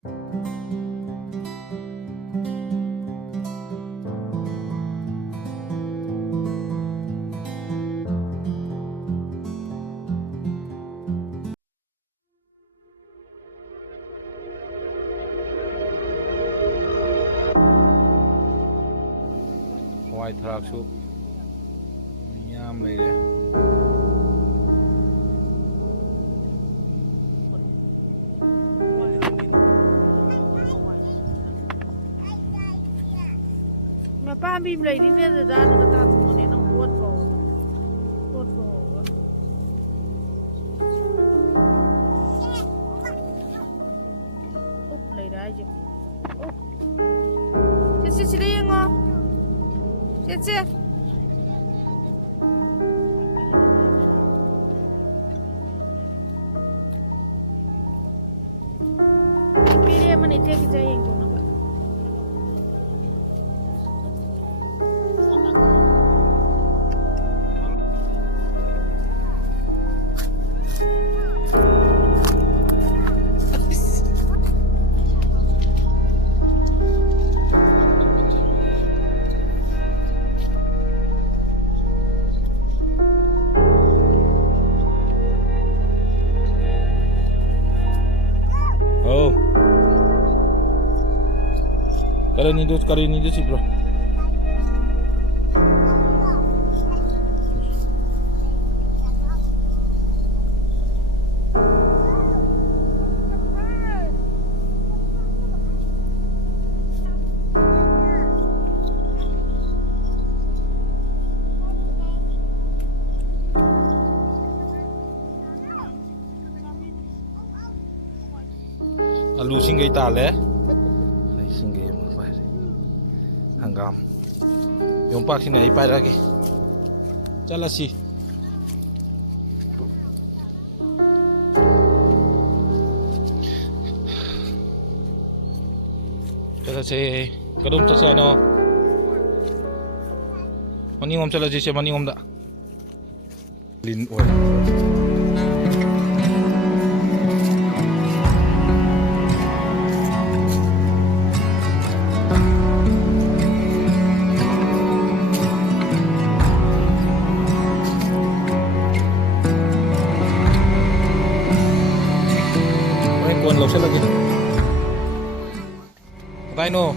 Hawai thrak su yam lei le mà ba bìm lấy đi nên là ra được ta thủ này nó buốt vào úp lấy ra chứ úp chị đi không chị Pilih mana itu kita yang kau nak. Oh, kali ini sih bro. Alu singgay tale, singgay mo pa hanggang yung pak sini ipai lagi, cala si. Cala si kadum sa ano, maningom cala si siya maningom da. Lin oil. Kuan law siya lagi. Tay no.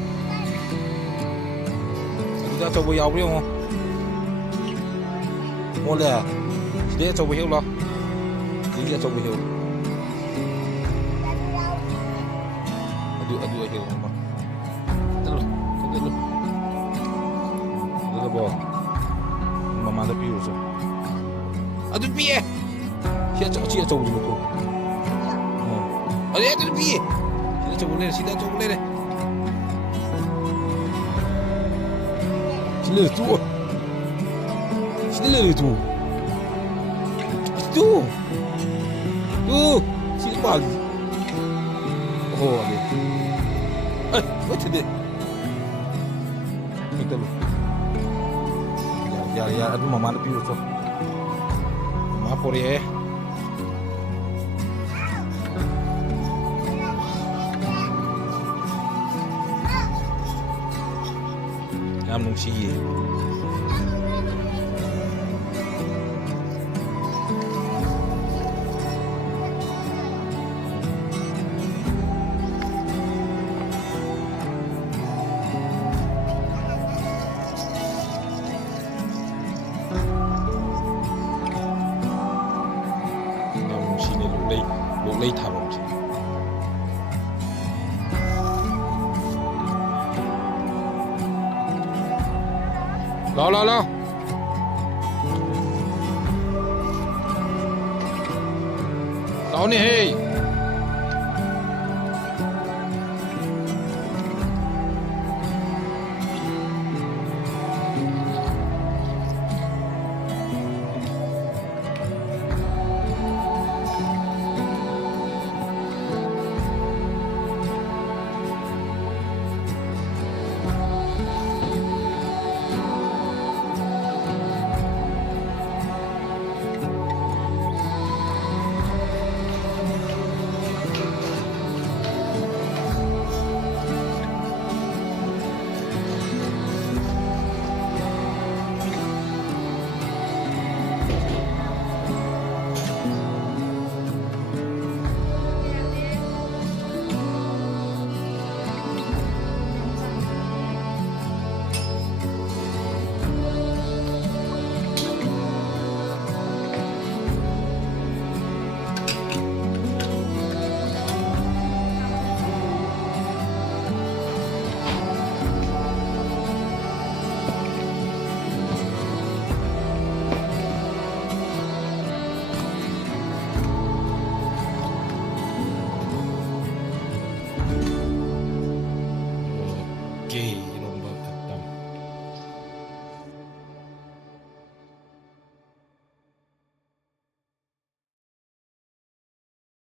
Kita coba yaw riu mo. Mo le. Dia coba hiu lo. Dia coba hiu. Aduh hiu mo. Terus. Terus bo. Mama da piu so. Aduh piye. Dia coba dulu. Ada tu lebih. Sida coba leh. Sila tu. Tu. Sila balik. Oh, ada. Macam ni. Kita lu. Ya, aduh mama ada piu so. Maaf ya. Nam nung siye. Nam nung siye lu lay thả bóng. Lo Tao nè hey.